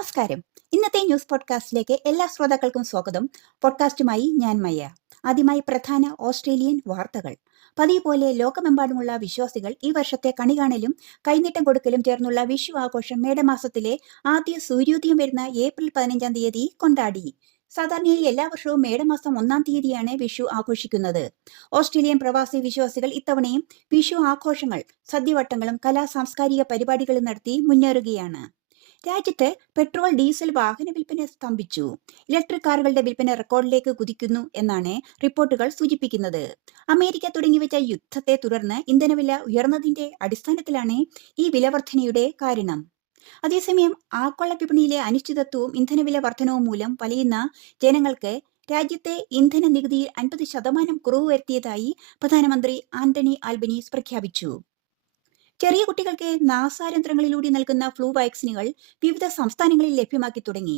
നമസ്കാരം. ഇന്നത്തെ ന്യൂസ് പോഡ്കാസ്റ്റിലേക്ക് എല്ലാ ശ്രോതാക്കൾക്കും സ്വാഗതം. പോഡ്കാസ്റ്റുമായി ഞാൻ മയ്യ. ആദ്യമായി പ്രധാന ഓസ്ട്രേലിയൻ വാർത്തകൾ. പതിവ് പോലെ ലോകമെമ്പാടുമുള്ള വിശ്വാസികൾ ഈ വർഷത്തെ കണികാണലും കൈനീട്ടം കൊടുക്കലും ചേർന്നുള്ള വിഷു ആഘോഷം മേടമാസത്തിലെ ആദ്യ സൂര്യോദയം വരുന്ന ഏപ്രിൽ 15 തീയതി കൊണ്ടാടി. സാധാരണയായി എല്ലാ വർഷവും മേടമാസം 1 തീയതിയാണ് വിഷു ആഘോഷിക്കുന്നത്. ഓസ്ട്രേലിയൻ പ്രവാസി വിശ്വാസികൾ ഇത്തവണയും വിഷു ആഘോഷങ്ങൾ സദ്യവട്ടങ്ങളും സാംസ്കാരിക പരിപാടികളും നടത്തി മുന്നേറുകയാണ്. രാജ്യത്ത് പെട്രോൾ ഡീസൽ വാഹന വിൽപ്പന സ്തംഭിച്ചു. ഇലക്ട്രിക് കാറുകളുടെ വിൽപ്പന റെക്കോർഡിലേക്ക് കുതിക്കുന്നു എന്നാണ് റിപ്പോർട്ടുകൾ സൂചിപ്പിക്കുന്നത്. അമേരിക്ക തുടങ്ങിവെച്ച യുദ്ധത്തെ തുടർന്ന് ഇന്ധനവില ഉയർന്നതിന്റെ അടിസ്ഥാനത്തിലാണ് ഈ വിലവർധനയുടെ കാരണം. അതേസമയം ആഗോള വിപണിയിലെ അനിശ്ചിതത്വവും ഇന്ധനവില വർധനവും മൂലം വലയുന്ന ജനങ്ങൾക്ക് രാജ്യത്തെ ഇന്ധന നികുതിയിൽ 50% കുറവ് വരുത്തിയതായി പ്രധാനമന്ത്രി ആന്റണി ആൽബനീസ് പ്രഖ്യാപിച്ചു. ചെറിയ കുട്ടികൾക്ക് നാസാരന്ധ്രങ്ങളിലൂടെ നൽകുന്ന ഫ്ലൂ വാക്സിനുകൾ വിവിധ സംസ്ഥാനങ്ങളിൽ ലഭ്യമാക്കി തുടങ്ങി.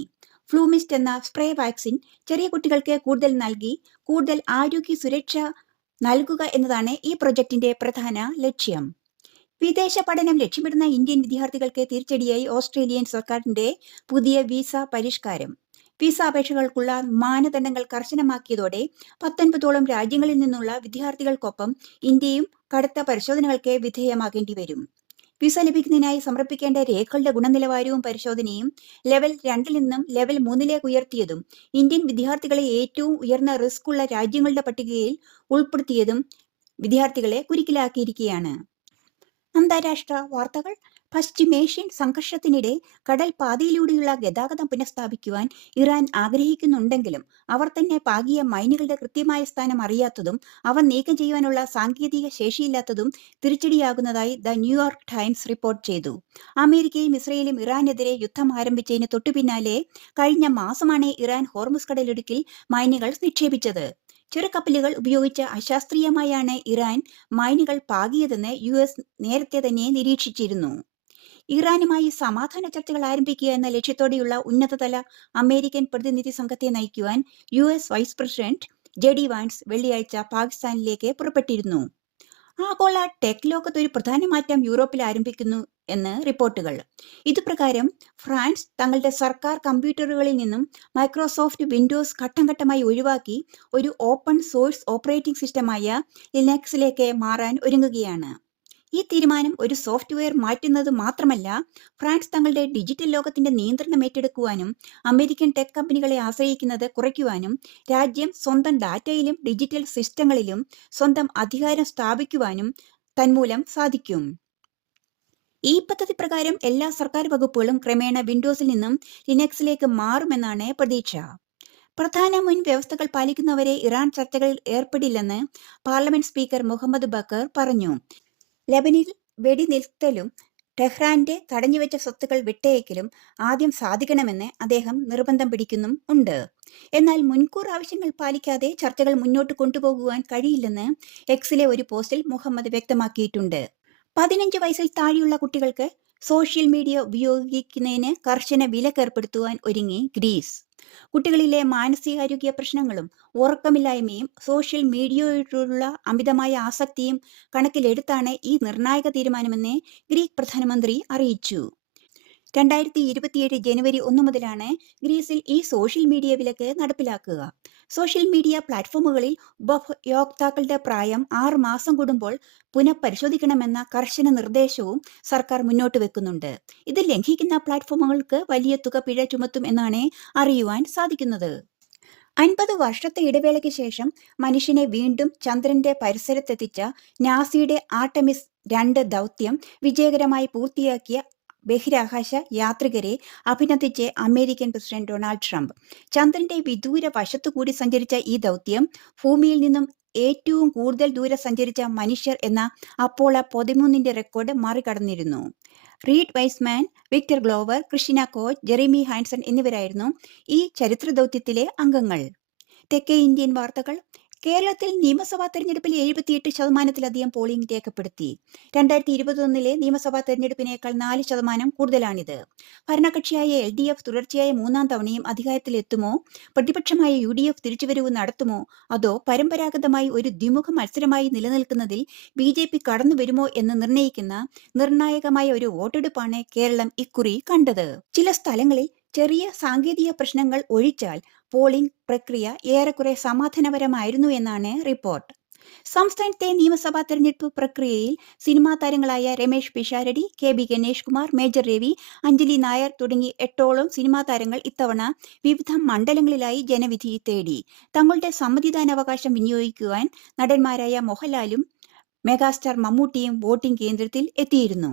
ഫ്ലൂമിസ്റ്റ് എന്ന സ്പ്രേ വാക്സിൻ ചെറിയ കുട്ടികൾക്ക് കൂടുതൽ നൽകി കൂടുതൽ ആരോഗ്യ സുരക്ഷ നൽകുക എന്നതാണ് ഈ പ്രൊജക്ടിന്റെ പ്രധാന ലക്ഷ്യം. വിദേശ പഠനം ലക്ഷ്യമിടുന്ന ഇന്ത്യൻ വിദ്യാർത്ഥികൾക്ക് തിരിച്ചടിയായി ഓസ്ട്രേലിയൻ സർക്കാരിന്റെ പുതിയ വിസ പരിഷ്കാരം. വിസ അപേക്ഷകൾക്കുള്ള മാനദണ്ഡങ്ങൾ കർശനമാക്കിയതോടെ 19ഓളം രാജ്യങ്ങളിൽ നിന്നുള്ള വിദ്യാർത്ഥികൾക്കൊപ്പം ഇന്ത്യയും കടുത്ത പരിശോധനകൾക്ക് വിധേയമാകേണ്ടി വരും. വിസ ലഭിക്കുന്നതിനായി സമർപ്പിക്കേണ്ട രേഖകളുടെ ഗുണനിലവാരവും പരിശോധനയും ലെവൽ 2 നിന്നും ലെവൽ 3 ഉയർത്തിയതും ഇന്ത്യൻ വിദ്യാർത്ഥികളെ ഏറ്റവും ഉയർന്ന റിസ്ക് ഉള്ള രാജ്യങ്ങളുടെ പട്ടികയിൽ ഉൾപ്പെടുത്തിയതും വിദ്യാർത്ഥികളെ കുരുക്കിലാക്കിയിരിക്കുകയാണ്. അന്താരാഷ്ട്ര വാർത്തകൾ. പശ്ചിമേഷ്യൻ സംഘർഷത്തിനിടെ കടൽ പാതയിലൂടെയുള്ള ഗതാഗതം പുനഃസ്ഥാപിക്കുവാൻ ഇറാൻ ആഗ്രഹിക്കുന്നുണ്ടെങ്കിലും അവർ തന്നെ പാകിയ മൈനുകളുടെ കൃത്യമായ സ്ഥാനം അറിയാത്തതും അവ നീക്കം ചെയ്യുവാനുള്ള സാങ്കേതിക ശേഷിയില്ലാത്തതും തിരിച്ചടിയാകുന്നതായി ദ ന്യൂയോർക്ക് ടൈംസ് റിപ്പോർട്ട് ചെയ്തു. അമേരിക്കയും ഇസ്രയേലും ഇറാനെതിരെ യുദ്ധം ആരംഭിച്ചതിന് തൊട്ടുപിന്നാലെ കഴിഞ്ഞ മാസമാണ് ഇറാൻ ഹോർമുസ് കടലിടുക്കിൽ മൈനുകൾ നിക്ഷേപിച്ചത്. ചെറുകപ്പലുകൾ ഉപയോഗിച്ച് അശാസ്ത്രീയമായാണ് ഇറാൻ മൈനുകൾ പാകിയതെന്ന് US നേരത്തെ തന്നെ നിരീക്ഷിച്ചിരുന്നു. ഇറാനുമായി സമാധാന ചർച്ചകൾ ആരംഭിക്കുക എന്ന ലക്ഷ്യത്തോടെയുള്ള ഉന്നതതല അമേരിക്കൻ പ്രതിനിധി സംഘത്തെ നയിക്കുവാൻ US vice president JD Vance വെള്ളിയാഴ്ച പാകിസ്ഥാനിലേക്ക് പുറപ്പെട്ടിരുന്നു. ആഗോള ടെക് ലോകത്ത് ഒരു പ്രധാന മാറ്റം യൂറോപ്പിൽ ആരംഭിക്കുന്നു എന്ന് റിപ്പോർട്ടുകൾ. ഇതുപ്രകാരം ഫ്രാൻസ് തങ്ങളുടെ സർക്കാർ കമ്പ്യൂട്ടറുകളിൽ നിന്നും മൈക്രോസോഫ്റ്റ് വിൻഡോസ് ഘട്ടം ഘട്ടമായി ഒഴിവാക്കി ഒരു ഓപ്പൺ സോഴ്സ് ഓപ്പറേറ്റിംഗ് സിസ്റ്റമായ ലിനക്സിലേക്ക് മാറാൻ ഒരുങ്ങുകയാണ്. ഈ തീരുമാനം ഒരു സോഫ്റ്റ്വെയർ മാറ്റുന്നത് മാത്രമല്ല, ഫ്രാൻസ് തങ്ങളുടെ ഡിജിറ്റൽ ലോകത്തിന്റെ നിയന്ത്രണം ഏറ്റെടുക്കുവാനും അമേരിക്കൻ ടെക് കമ്പനികളെ ആശ്രയിക്കുന്നത് കുറയ്ക്കുവാനും രാജ്യം സ്വന്തം ഡാറ്റയിലും ഡിജിറ്റൽ സിസ്റ്റങ്ങളിലും സ്വന്തം അധികാരം സ്ഥാപിക്കുവാനും തന്മൂലം സാധിക്കും. ഈ പദ്ധതി പ്രകാരം എല്ലാ സർക്കാർ വകുപ്പുകളും ക്രമേണ വിൻഡോസിൽ നിന്നും ലിനക്സിലേക്ക് മാറുമെന്നാണ് പ്രതീക്ഷ. പ്രധാന മുൻ വ്യവസ്ഥകൾ പാലിക്കുന്നവരെ ഇറാൻ ചർച്ചകളിൽ ഏർപ്പെടില്ലെന്ന് പാർലമെന്റ് സ്പീക്കർ മുഹമ്മദ് ബക്കർ പറഞ്ഞു. ലെബനിൽ വെടിനിർത്തലും ടെഹ്റാന്റെ തടഞ്ഞുവെച്ച സ്വത്തുക്കൾ വിട്ടയക്കലും ആദ്യം സാധിക്കണമെന്ന് അദ്ദേഹം നിർബന്ധം പിടിക്കുന്നും ഉണ്ട്. എന്നാൽ മുൻകൂർ ആവശ്യങ്ങൾ പാലിക്കാതെ ചർച്ചകൾ മുന്നോട്ട് കൊണ്ടുപോകുവാൻ കഴിയില്ലെന്ന് എക്സിലെ ഒരു പോസ്റ്റിൽ മുഹമ്മദ് വ്യക്തമാക്കിയിട്ടുണ്ട്. 15 വയസ്സിൽ താഴെയുള്ള കുട്ടികൾക്ക് സോഷ്യൽ മീഡിയ ഉപയോഗിക്കുന്നതിന് കർശന വിലക്കേർപ്പെടുത്തുവാൻ ഒരുങ്ങി ഗ്രീസ്. കുട്ടികളിലെ മാനസികാരോഗ്യ പ്രശ്നങ്ങളും ഉറക്കമില്ലായ്മയും സോഷ്യൽ മീഡിയയോടുള്ള അമിതമായ ആസക്തിയും കണക്കിലെടുത്താണ് ഈ നിർണായക തീരുമാനമെന്ന് ഗ്രീക്ക് പ്രധാനമന്ത്രി അറിയിച്ചു. 2027 ജനുവരി 1 മുതലാണ് ഗ്രീസിൽ ഈ സോഷ്യൽ മീഡിയ വിലക്ക് നടപ്പിലാക്കുക. സോഷ്യൽ മീഡിയ പ്ലാറ്റ്ഫോമുകളിൽ ഉപയോക്താക്കളുടെ പ്രായം 6 മാസം കൂടുമ്പോൾ പുനഃപരിശോധിക്കണമെന്ന കർശന നിർദ്ദേശവും സർക്കാർ മുന്നോട്ട് വെക്കുന്നുണ്ട്. ഇത് ലംഘിക്കുന്ന പ്ലാറ്റ്ഫോമുകൾക്ക് വലിയ തുക പിഴ ചുമത്തും എന്നാണ് അറിയുവാൻ സാധിക്കുന്നത്. 50 വർഷത്തെ ഇടവേളയ്ക്ക് ശേഷം മനുഷ്യനെ വീണ്ടും ചന്ദ്രന്റെ പരിസരത്തെത്തിച്ച നാസയുടെ ആർടെമിസ് 2 ദൗത്യം വിജയകരമായി പൂർത്തിയാക്കിയ ബഹിരാകാശ യാത്രികരെ അഭിനന്ദിച്ച് അമേരിക്കൻ പ്രസിഡന്റ് ഡൊണാൾഡ് ട്രംപ്. ചന്ദ്രന്റെ വിദൂര വശത്തുകൂടി സഞ്ചരിച്ച ഈ ദൗത്യം ഭൂമിയിൽ നിന്നും ഏറ്റവും കൂടുതൽ ദൂരം സഞ്ചരിച്ച മനുഷ്യർ എന്ന അപ്പോളോ 13 റെക്കോർഡ് മറികടന്നിരുന്നു. Reid Wiseman, Victor Glover, Christina Koch, Jeremy Hansen എന്നിവരായിരുന്നു ഈ ചരിത്ര ദൗത്യത്തിലെ അംഗങ്ങൾ. തെക്കേ ഇന്ത്യൻ വാർത്തകൾ. കേരളത്തിൽ നിയമസഭാ തെരഞ്ഞെടുപ്പിൽ 78% പോളിംഗ് രേഖപ്പെടുത്തി. 2021 നിയമസഭാ തെരഞ്ഞെടുപ്പിനേക്കാൾ 4% കൂടുതലാണിത്. ഭരണകക്ഷിയായ LDF തുടർച്ചയായ 3-ാം തവണയും അധികാരത്തിലെത്തുമോ? പ്രതിപക്ഷമായ UDF തിരിച്ചുവരവ് നടത്തുമോ? അതോ പരമ്പരാഗതമായി ഒരു ദ്വിമുഖ മത്സരമായി നിലനിൽക്കുന്നതിൽ BJP കടന്നു വരുമോ എന്ന് നിർണയിക്കുന്ന നിർണായകമായ ഒരു വോട്ടെടുപ്പാണ് കേരളം ഇക്കുറി കണ്ടത്. ചില സ്ഥലങ്ങളിൽ ചെറിയ സാങ്കേതിക പ്രശ്നങ്ങൾ ഒഴിച്ചാൽ പോളിംഗ് പ്രക്രിയ ഏറെക്കുറെ സമാധാനപരമായിരുന്നു എന്നാണ് റിപ്പോർട്ട്. സംസ്ഥാനത്തെ നിയമസഭാ തെരഞ്ഞെടുപ്പ് പ്രക്രിയയിൽ സിനിമാ താരങ്ങളായ രമേശ് പിഷാരടി, കെ.ബി. ഗണേഷ് കുമാർ, മേജർ രവി, അഞ്ജലി നായർ തുടങ്ങി 8ഓളം സിനിമാ താരങ്ങൾ ഇത്തവണ വിവിധ മണ്ഡലങ്ങളിലായി ജനവിധി തേടി. തങ്ങളുടെ സമ്മതിദാനാവകാശം വിനിയോഗിക്കുവാൻ നടന്മാരായ മോഹൻലാലും മെഗാസ്റ്റാർ മമ്മൂട്ടിയും വോട്ടിംഗ് കേന്ദ്രത്തിൽ എത്തിയിരുന്നു.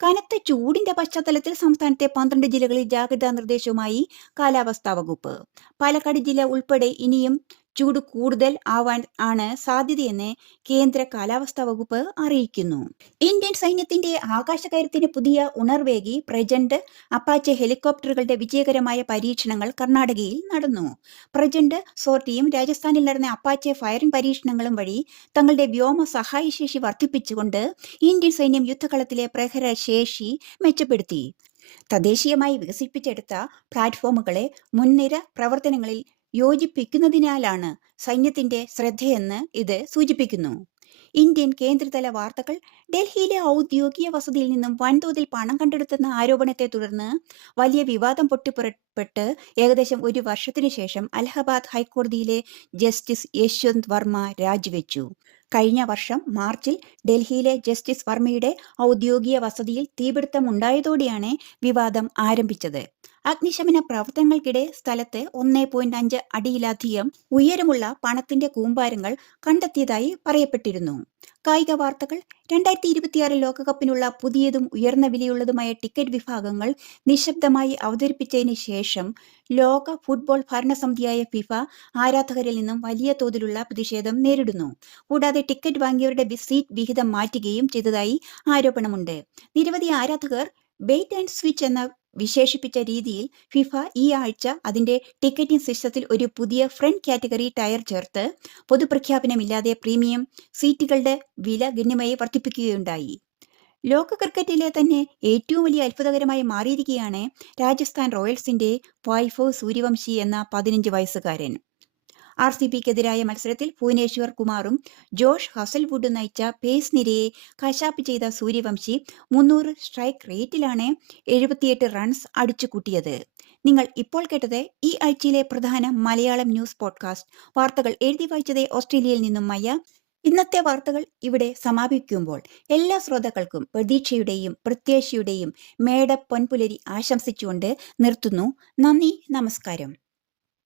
കനത്ത ചൂടിന്റെ പശ്ചാത്തലത്തിൽ സംസ്ഥാനത്തെ 12 ജില്ലകളിൽ ജാഗ്രതാ നിർദ്ദേശവുമായി കാലാവസ്ഥാ വകുപ്പ്. പാലക്കാട് ജില്ല ഉൾപ്പെടെ ഇനിയും ചൂട് കൂടുതൽ ആവാൻ ആണ് സാധ്യതയെന്ന് കേന്ദ്ര കാലാവസ്ഥാ വകുപ്പ് അറിയിക്കുന്നു. ഇന്ത്യൻ സൈന്യത്തിന്റെ ആകാശകയറ്റത്തിന് പുതിയ ഉണർവേകി പ്രചണ്ഡ്, അപ്പാച്ചെ ഹെലികോപ്റ്ററുകളുടെ വിജയകരമായ പരീക്ഷണങ്ങൾ കർണാടകയിൽ നടന്നു. പ്രചണ്ഡ് സോർട്ടിയും രാജസ്ഥാനിൽ നടന്ന അപ്പാച്ചെ ഫയറിംഗ് പരീക്ഷണങ്ങളും വഴി തങ്ങളുടെ വ്യോമ സഹായശേഷി വർദ്ധിപ്പിച്ചുകൊണ്ട് ഇന്ത്യൻ സൈന്യം യുദ്ധകളത്തിലെ പ്രഹര ശേഷി മെച്ചപ്പെടുത്തി. തദ്ദേശീയമായി വികസിപ്പിച്ചെടുത്ത പ്ലാറ്റ്ഫോമുകളെ മുൻനിര പ്രവർത്തനങ്ങളിൽ യോജിപ്പിക്കുന്നതിനാലാണ് സൈന്യത്തിന്റെ ശ്രദ്ധയെന്ന് ഇത് സൂചിപ്പിക്കുന്നു. ഇന്ത്യൻ കേന്ദ്രതല വാർത്തകൾ. ഡൽഹിയിലെ ഔദ്യോഗിക വസതിയിൽ നിന്നും വൻതോതിൽ പണം കണ്ടെടുത്തെന്ന ആരോപണത്തെ തുടർന്ന് വലിയ വിവാദം പൊട്ടിപ്പുറപ്പെട്ട് ഏകദേശം 1 വർഷത്തിനു ശേഷം അലഹബാദ് ഹൈക്കോടതിയിലെ ജസ്റ്റിസ് യശ്വന്ത് വർമ്മ രാജിവെച്ചു. കഴിഞ്ഞ വർഷം മാർച്ചിൽ ഡൽഹിയിലെ ജസ്റ്റിസ് വർമ്മയുടെ ഔദ്യോഗിക വസതിയിൽ തീപിടുത്തമുണ്ടായതോടെയാണ് വിവാദം ആരംഭിച്ചത്. അഗ്നിശമന പ്രവർത്തനങ്ങൾക്കിടെ സ്ഥലത്ത് 1.5 അടിയിലധികം ഉയരമുള്ള പണത്തിന്റെ കൂമ്പാരങ്ങൾ കണ്ടെത്തിയതായി പറയപ്പെട്ടിരുന്നു. കായിക വാർത്തകൾ. 2026 ലോകകപ്പിനുള്ള പുതിയതും ഉയർന്ന വിലയുള്ളതുമായ ടിക്കറ്റ് വിഭാഗങ്ങൾ നിശബ്ദമായി അവതരിപ്പിച്ചതിന് ശേഷം ലോക ഫുട്ബോൾ ഭരണസമിതിയായ ഫിഫ ആരാധകരിൽ നിന്നും വലിയ തോതിലുള്ള പ്രതിഷേധം നേരിടുന്നു. കൂടാതെ ടിക്കറ്റ് വാങ്ങിയവരുടെ സീറ്റ് വിഹിതം മാറ്റുകയും ചെയ്തതായി ആരോപണമുണ്ട്. നിരവധി ആരാധകർ ബെയ്റ്റ് ആൻഡ് സ്വിച്ച് എന്ന വിശേഷിപ്പിച്ച രീതിയിൽ ഫിഫ ഈ ആഴ്ച അതിന്റെ ടിക്കറ്റിംഗ് സിസ്റ്റത്തിൽ ഒരു പുതിയ ഫ്രണ്ട് കാറ്റഗറി ടയർ ചേർത്ത് പൊതുപ്രഖ്യാപനമില്ലാതെ പ്രീമിയം സീറ്റുകളുടെ വില ഗണ്യമായി വർദ്ധിപ്പിക്കുകയുണ്ടായി. ലോക ക്രിക്കറ്റിലെ തന്നെ ഏറ്റവും വലിയ അത്ഭുതകരമായി മാറിയിരിക്കുകയാണ് രാജസ്ഥാൻ റോയൽസിന്റെ വൈഭവ് സൂര്യവംശി എന്ന 15 വയസ്സുകാരൻ. RCBക്കെതിരായ മത്സരത്തിൽ ഭുവനേശ്വർ കുമാറും ജോഷ് ഹസൽവുഡും നയിച്ച പേസ് നിരയെ കശാപ്പ് ചെയ്ത സൂര്യവംശി 300 സ്ട്രൈക്ക് റേറ്റിലാണ് 78 റൺസ് അടിച്ചുകൂട്ടിയത്. നിങ്ങൾ ഇപ്പോൾ കേട്ടത് ഈ ആഴ്ചയിലെ പ്രധാന മലയാളം ന്യൂസ് പോഡ്കാസ്റ്റ്. വാർത്തകൾ എഴുതി വായിച്ചത് ഓസ്ട്രേലിയയിൽ നിന്നും മയ്യ. ഇന്നത്തെ വാർത്തകൾ ഇവിടെ സമാപിക്കുമ്പോൾ എല്ലാ ശ്രോതാക്കൾക്കും പ്രതീക്ഷയുടെയും പ്രത്യാശയുടെയും മേട പൊൻപുലരി ആശംസിച്ചുകൊണ്ട് നിർത്തുന്നു. നന്ദി, നമസ്കാരം.